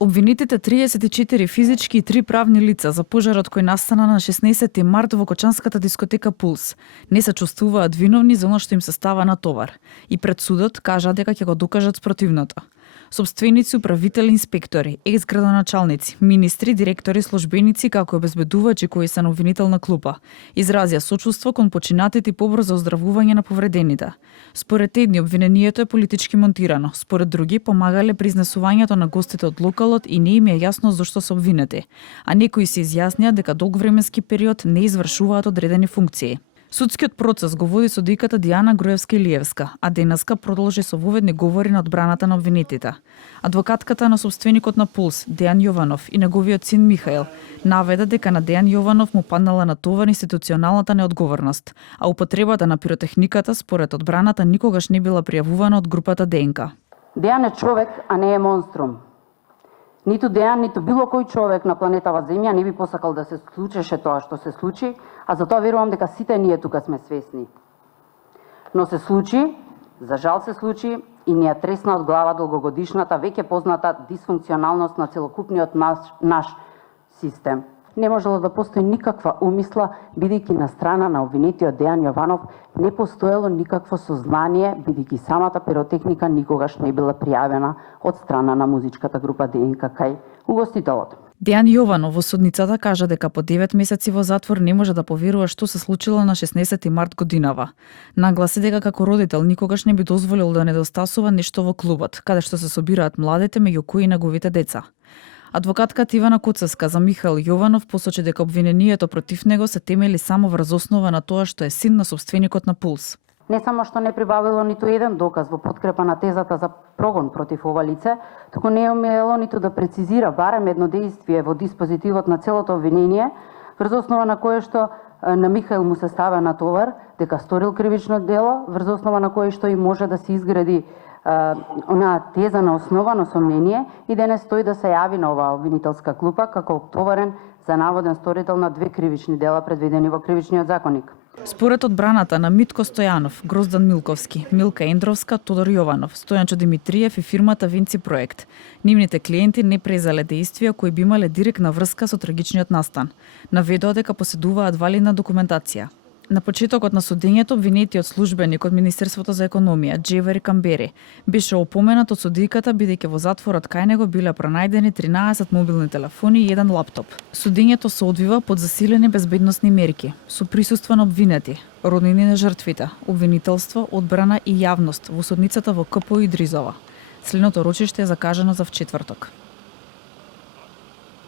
Обвинетите 34 физички и 3 правни лица за пожарот кој настана на 16 март во кочанската дискотека Пулс не се чувствуваат виновни за оно што им се става на товар и пред судот кажа дека ќе го докажат спротивното. Сопственици, управители, инспектори, екс-градоначалници, министри, директори, службеници, како и обезбедувачи кои се на обвинителна клупа, изразија сочувство кон починатите и побрзо оздравување на повредените. Според едни, обвинението е политички монтирано, според други, помагале при изнесувањето на гостите од локалот и не им е јасно зашто се обвинети, а некои се изјаснија дека долг временски период не извршуваат одредени функции. Судскиот процес го води судиката Диана Груевска-Илиевска, а денеска продолжи со воведни говори на одбраната на обвинетите. Адвокатката на собственикот на Пулс, Дејан Јованов, и неговиот син Михаел, наведе дека на Дејан Јованов му паднала на товар институционалната неодговорност, а употребата на пиротехниката според одбраната никогаш не била пријавувана од групата ДНК. Дејан е човек, а не е монструм. Ниту Дејан, ниту било кој човек на планетава Земја не би посакал да се случеше тоа што се случи, а затоа верувам дека сите ние тука сме свесни. Но се случи, за жал се случи и ни ја тресна од глава долгогодишната, веќе позната дисфункционалност на целокупниот наш систем. Не можело да постои никаква умисла, бидејќи на страна на обвинетиот Дејан Јованов не постоело никакво сознание, бидејќи самата пиротехника никогаш не била пријавена од страна на музичката група ДНК кај угостителот. Дејан Јованов во судницата кажа дека по 9 месеци во затвор не може да поверува што се случило на 16 март годинава. Нагласи дека како родител никогаш не би дозволил да недостасува нешто во клубот, каде што се собираат младите, меѓу кои неговите деца. Адвокатката Ивана Куцевска за Михаел Јованов посочи дека обвинението против него се темели само врз основа на тоа што е син на собственикот на Пулс. Не само што не прибавило ниту еден доказ во подкрепа на тезата за прогон против ова лице, туку не умело ниту да прецизира барем едно дејствие во диспозитивот на целото обвинение, врз основа на кое што на Михаел му се ставя на товар дека сторил кривично дело, врз основа на кое што и може да се изгради онаа теза на основано сомнение и денес тој да се јави на оваа обвинителска клупа како оптоварен за наводен сторител на 2 кривични дела предвидени во Кривичниот законник. Според одбраната на Митко Стојанов, Гроздан Милковски, Милка Ендровска, Тодор Јованов, Стојанчо Димитриев и фирмата Винци Проект, нивните клиенти не презале дејствија кои би имале директна врска со трагичниот настан. Наведоа дека поседуваат валидна документација. На почетокот на судењето обвинетиот службеник од Министерството за економија, Джевери Камбери, беше опоменат од судиката бидејќи во затворот кај него биле пронајдени 13 мобилни телефони и 1 лаптоп. Судењето се одвива под засилени безбедносни мерки, со присуство на обвинети, роднини на жртвите, обвинителство, одбрана и јавност во судницата во КПУ Идризова. Следното рочиште е закажано за вчетврток.